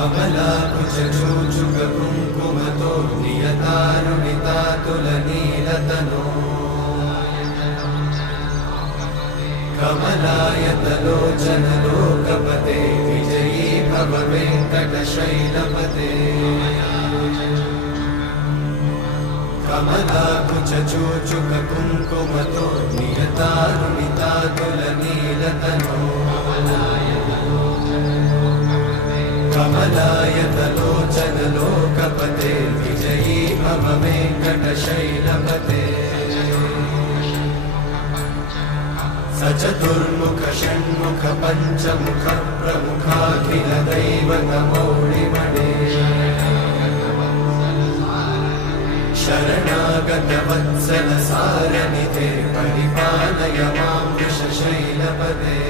कमलाकुचूचुककुङ्कुमतो नियतारुणितातुलनीलतनो कमलायतलोचनलोकपते विजयी भव वेङ्कटशैलपते कमलाकुचूचुककुङ्कुमतो नियतारुणितातुलनीलतनो कमलायतलोचनलोकपते विजयी भव वेङ्कटशैलपते सचतुर्मुख षण्मुख पञ्चमुख प्रमुखाखिल दैवतमौळिमणे शरणागत वत्सल सारनिधे परिपालय मां वृषशैलपते